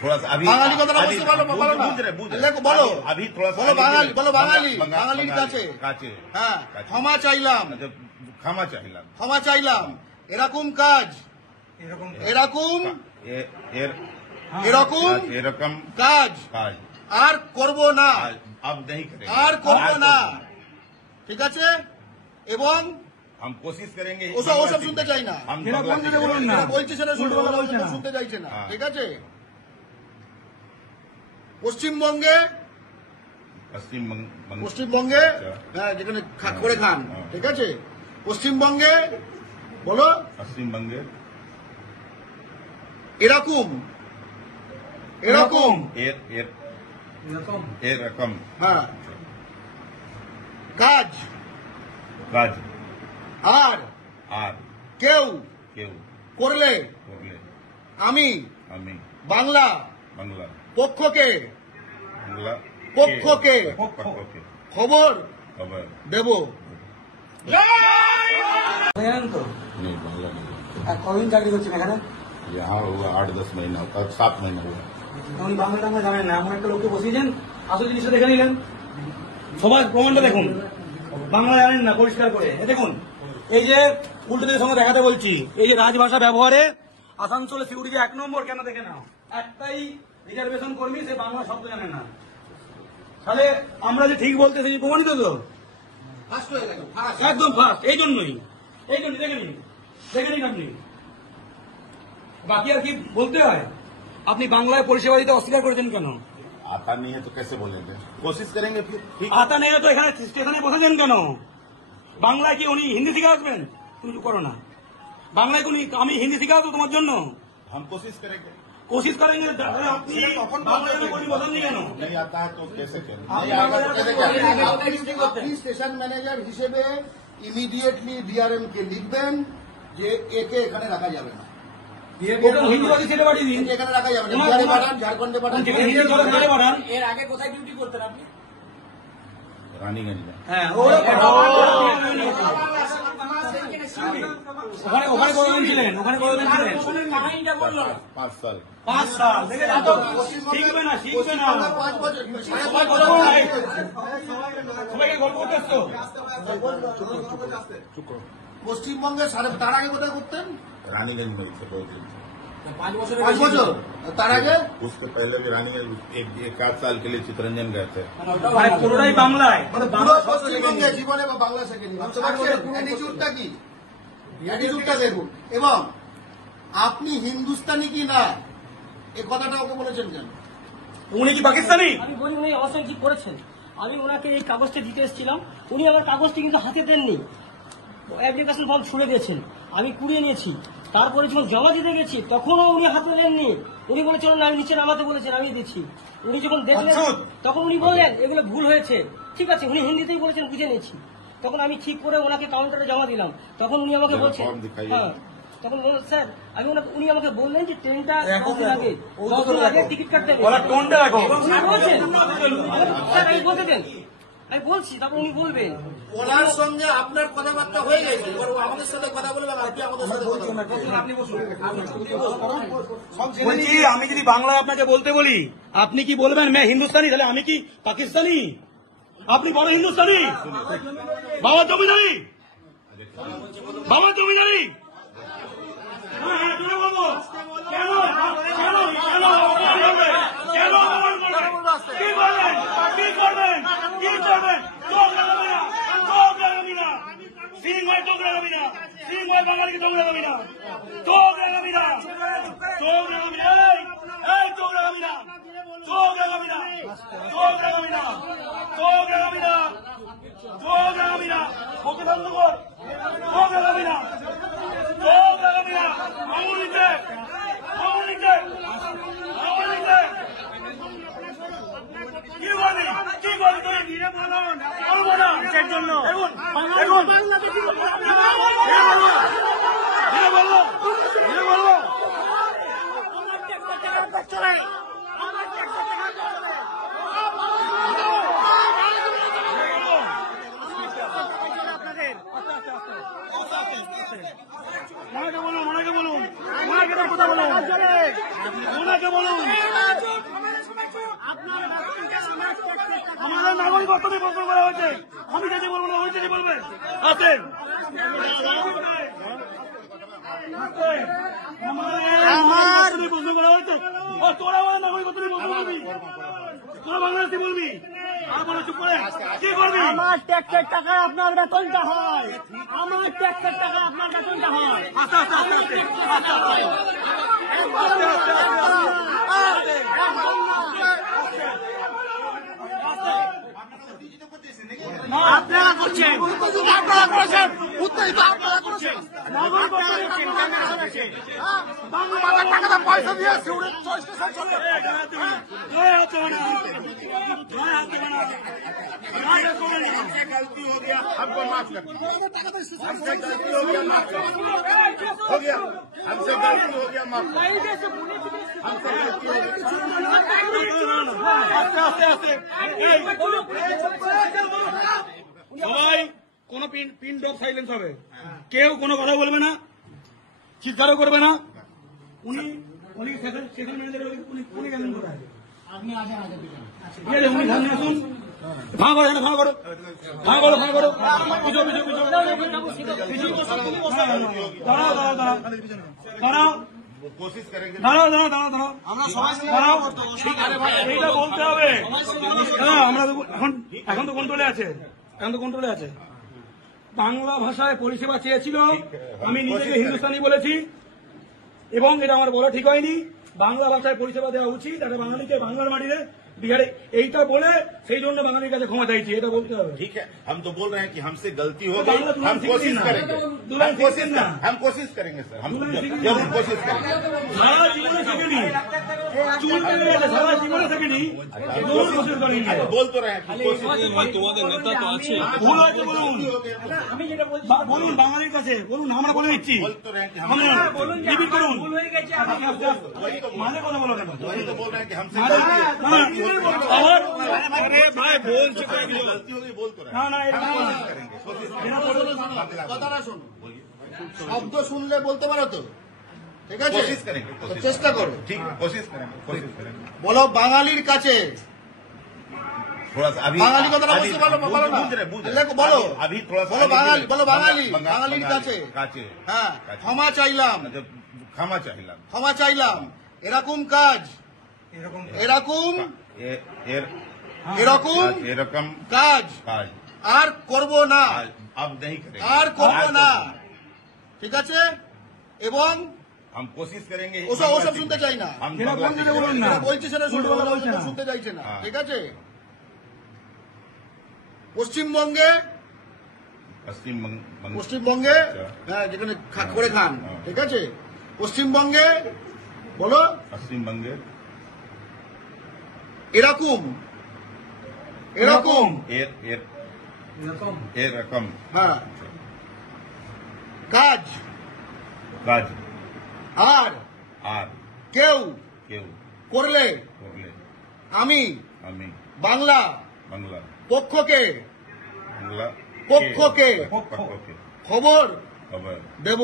थोड़ा सा अभी বাঙালি কথাটা বুঝতে পারলো না, বলো না। লেখো, বলো अभी थोड़ा सा বলো বাঙালি, বলো বাঙালি, बंगाली বাঙালির কাছে काचे হ্যাঁ ক্ষমা চাইলাম, क्षमा चाहिए ক্ষমা চাইলাম, এরকম কাজ, এরকম এরকম एरकम কাজ काज আর করব না, अब नहीं करेंगे আর করব না, ঠিক আছে? এবং हम कोशिश करेंगे ওসব শুনতে চাই না, हम যেটা বলছে সেটা শুনতে চাইছে না, হ্যাঁ। ঠিক আছে? পশ্চিমবঙ্গে পশ্চিমবঙ্গে হ্যাঁ যেখানে করে খান, ঠিক আছে? পশ্চিমবঙ্গে বলো पश्चिम बंगे এরকম এরকম एरकम হ্যাঁ কাজ काज আর आर কেউ केव করলে कोरले আমি अमी বাংলা बंगला পক্ষকে बंगला পক্ষকে पक्षों খবর खबर দেব। জানেন তো नहीं बांग्ला नहीं আর কদিন চাকরি করছেন এখানে? यहाँ हुआ 8-10 महीना होता 7 महीना हुआ উনি বাংলা টাংলা জানেন না, এমন একটা লোককে বসিয়েছেন, আসল জিনিসটা দেখে নিলেন। সবাই প্রমাণটা দেখুন, বাংলা জানেন না পরিষ্কার করে। দেখুন এই যে উল্টোদের সঙ্গে দেখাতে বলছি, এই যে রাজভাষা ব্যবহারে আসানসোলে সিউড়িতে 1 নম্বর কেন দেখে নাও, একটাই রিজার্ভেশন কর্মী, সে বাংলা শব্দ জানে না। তাহলে আমরা যে ঠিক বলতে সেই প্রমাণিত তো ফার্স্ট হয়ে গেল, ফার্স্ট একদম ফার্স্ট। এই জন্যই দেখে নিন আপনি, বাকি আর কি বলতে হয়। আপনি বাংলায় পরিষেবা দিতে অস্বীকার করেছেন কেন? आता नहीं है तो कैसे बोलेंगे कोशिश करेंगे फिर ठीक আতা নেই তো এখানে স্টেশনে বসেছেন কেন? বাংলায় কি উনি হিন্দি শিখে আসবেন? তুমি তো করো না বাংলায় উনি, আমি হিন্দি শিখে আসবো তোমার জন্য? हम कोशिश करेंगे কোশিশ করেন আপনি বাংলায় বসেননি কেন? नहीं आता है तो कैसे करें আপনি नहीं आता বাংলায় तो कैसे বসেননি करें কেন? আপনি স্টেশন ম্যানেজার হিসেবে ইমিডিয়েটলি ডিআরএম কে লিখবেন যে একে এখানে রাখা যাবে না, ওটা হিন্দিবাদী ছেলে পাঠিয়ে দিন, একে এখানে রাখা যাবে না, বিহারে পাঠান, ঝাড়খণ্ডে পাঠান, যেখানে হিন্দি চলে সেখানে পাঠান। এর আগে কোথায় ডিউটি করতেন আপনি? रानीगंज में হ্যাঁ ওরা ওখানে কতদিন ছিলেন? ওখানে কতদিন ছিলেন? কাহিনীটা বললো না। 5 साल 5 সাল। দেখেছেন তো? শিখবে না। 5 বছর, 5.5 বছর সবাইকে গল্প করতে আসতো। পশ্চিমবঙ্গে তার আগে কোথায় করতেন? रानीगंज में थे 2 दिन 5 বছর 5 বছর, তার আগে उसके पहले भी रानीगंज एक 8 साल के लिए चित्रंजन गए थे মানে পুরোটাই বাংলায়, মানে পুরো পশ্চিমবঙ্গে জীবনে বা বাংলা শেখেনি। অ্যাটিটিউডটা কি? অ্যাটিটিউডটা দেখুন। এবং আপনি হিন্দুস্তানি কি না এই কথাটা ওকে বলেছেন কেন? উনি কি পাকিস্তানি? আমি বলি উনি অবশ্যই ঠিক করেছেন। আমি ওনাকে এই কাগজটা দিতে এসেছিলাম, উনি আমার কাগজটি কিন্তু হাতে দেননি, অ্যাপ্লিকেশন ফর্ম ছুড়ে দিয়েছেন, আমি কুড়িয়ে নিয়েছি। তারপরে যখন জমা দিতে গেছি তখনও উনি হাতে দেননি, উনি বলেছেন না আমি নিচে নামাতে বলেছেন, আমি দিচ্ছি। উনি যখন দেখলেন তখন উনি বললেন এগুলো ভুল হয়েছে, ঠিক আছে, উনি হিন্দিতেই বলেছেন, বুঝে নিয়েছি। তখন আমি ঠিক করে ওনাকে কাউন্টারে জমা দিলাম, তখন উনি আমাকে বলছেন হ্যাঁ, তখন বললেন স্যার উনি আমাকে বললেন যে ট্রেনটা 10 দিন আগে টিকিট কাটতে হবে। ওরা টোনটা রাখো। উনি বলছেন স্যার আমি বলতে দেন, আমি বলছি, তারপর উনি বলবেন। ওনার সঙ্গে আপনার কথাবার্তা হয়ে গেছে, এবার ও আমাদের সাথে কথা বলবেন, আপনি আমাদের সাথে কথা বলবেন। আপনি বসুন। বলছি আমি যদি বাংলায় আপনাকে বলতে বলি আপনি কি বলবেন मैं হিন্দুস্তানি? তাহলে আমি কি পাকিস্তানি? আপনি বড় হিন্দুস্তানি? বাবা জমিদারি, বাবা জমিদারি। হ্যাঁ হ্যাঁ তুমি বলবো কেন কেন কেন অপমান করবেন? কেন অপমান করবেন? কি করবেন? কি করবেন? কি করবেন? চোখ লাগাবি না, চোখ লাগাবি না, সিং ভাই চোখ লাগাবি না, সিং ভাই বাঙালিকে চোখ লাগাবি না, চোখ লাগাবি না, চোখ লাগাবি না, এই চোখ লাগাবি না, চোখ লাগাবি না, চোখ লাগাবি না, চোখ লাগাবি না, চোখ লাগাবি না, ওকে বন্ধ কর, চোখ লাগাবি না, চোখ লাগাবি না, আঙুল নিচে, আঙুল নিচে, আঙুল নিচে। কি বলবি? কি বলবি তুই? বলবো না কিসের জন্য? দেখুন দেখুন মনে বলুন, মনে বলুন, কথা বলুন। নাগরিকত্ব নিয়ে প্রশ্ন করা হয়েছে, আমি যেটি বলবো না ওই যেটি বলবেন। আসেন প্রশ্ন করা হয়েছে, তোরা বলে নাগরিকত্ব নিয়ে প্রশ্ন করবি, তোরা বাংলাদেশি বলবি, আর বলে চুপ করে কি করবি? আমার ট্যাক্সের টাকা আপনার বেতনটা হয়, আমার ট্যাক্সের টাকা আপনার বেতনটা হয়। আস্তে আস্তে আস্তে আস্তে আস্তে আপনারা করছেন, আপনারা করেছেন, উত্তেজিত আপনারা করেছেন। টাকাটা পয়সা দিয়ে हमसे गलती हो गया, हमको माफ कर दीजिए। हमसे गलती हो गया, माफ कर दीजिए। हो गया, हमसे गलती हो गया, माफ कर दीजिए। हमसे गलती हो गया। সবাই কোন পিন ড্রপ সাইলেন্স হবে, কেউ কোনো কথা বলবে না, চিৎকারও করবে না। উনি উনি সেটেলমেন্ট উনি গেলেন কোথায়? আপনি আসেন উনি সামনে আসুন, ভাঙা করো, ভাঙা করো, ভাঙা করো, ভাঙা করো, পিছু পিছু পিছু দাঁড়াও দাঁড়াও দাঁড়াও দাঁড়াও कोशिश करेंगे। দাঁড়াও দাঁড়াও দাঁড়াও দাঁড়াও দাঁড়াও, এইটা বলতে হবে। হ্যাঁ, আমরা তো এখন তো কন্ট্রোলে আছে, এখন তো কন্ট্রোলে আছে। বাংলা ভাষায় পরিষেবা চেয়েছিল, আমি নিজেকে হিন্দুস্তানি বলেছি এবং এটা আমার বলা ঠিক হয়নি। বাংলা ভাষায় পরিষেবা দেওয়া উচিত, একটা বাঙালিকে বাংলার মাটিতে বিহারে, এইটা বলে সেই জন্য বাঙালির কাছে ক্ষমা চাইছি, এটা বলতে হবে। ठीक है, हम तो बोल रहे हैं कि हमसे गलती हो तो गई, बांग्ला हम सीख कोशिश लेना। करेंगे, दुल्हन सीख लेना। हम कोशिश करेंगे सर, हम दुल्हन सीख जरूर लेना। कोशिश करेंगे। সারা জীবনে শেখেনি, চুল কেটে গেছে, সারা জীবনে শেখেনি, জরুর কোশিশ করিনি। बोल तो रहे हैं कि कोशिश তোমাদের নেতা তো আছে। ভুল হয়েছে বলুন, আমি যেটা বলছি, বলুন বাঙালির কাছে বলুন, আমরা বলে দিচ্ছি। बोल तो रहे हैं कि আমরা हम রিপিট করুন, ভুল হয়ে গেছে। মানে কথা বলো কেন? वही तो बोल रहे हैं कि हमसे না, गलती है। না, আবার আরে ভাই বল চুপ করে দিও। गलती हो गई बोल तो रहे না हैं। না, এটা कोशिश करेंगे, कोशिश करेंगे। কথাটা শোনো, শব্দ শুনলে বলতে পারো তো, ঠিক আছে? कोशिश करेंगे, তো कोशिश চেষ্টা করো। ठीक है, कोशिश करेंगे, कोशिश करेंगे। বলো বাঙালির কাছে, थोड़ा सा अभी বাঙালি কথাটা अभी বুঝতে পারো, বলো না। बूझ লেখো, বলো। अभी थोड़ा सा বলো आगे বাঙালি, चले। বলো বাঙালি, बंगाल- বাঙালির কাছে। काचे হ্যাঁ, ক্ষমা চাইলাম, मतलब क्षमा चाहिए ক্ষমা চাইলাম, এরকম কাজ, এরকম এরকম এরকম কাজ কাজ আর করব না, अब नहीं करेंगे, আর করব आज না, करेंगे। ঠিক আছে? এবং हम कोशिश करेंगे। ওসব ওসব শুনতে চাই না, हम এরা बंगला বলতে सीखेंगे। বলুন না। যেটা বলছি সেটা শুনতে উল্টো বলছে না। শুনতে চাইছে না, হ্যাঁ। ঠিক আছে? পশ্চিমবঙ্গে, पश्चिम बंगाल পশ্চিমবঙ্গে, হ্যাঁ, যেখানে করে খান, হ্যাঁ। ঠিক আছে? পশ্চিমবঙ্গে বলো पश्चिम बंगे এরকম এরকম, एर एर एर रकम হ্যাঁ, কাজ काज আর आर কেউ केव করলে कोरले আমি अमी বাংলা बंगला পক্ষকে बंगला পক্ষকে पक्षके খবর खबर দেব।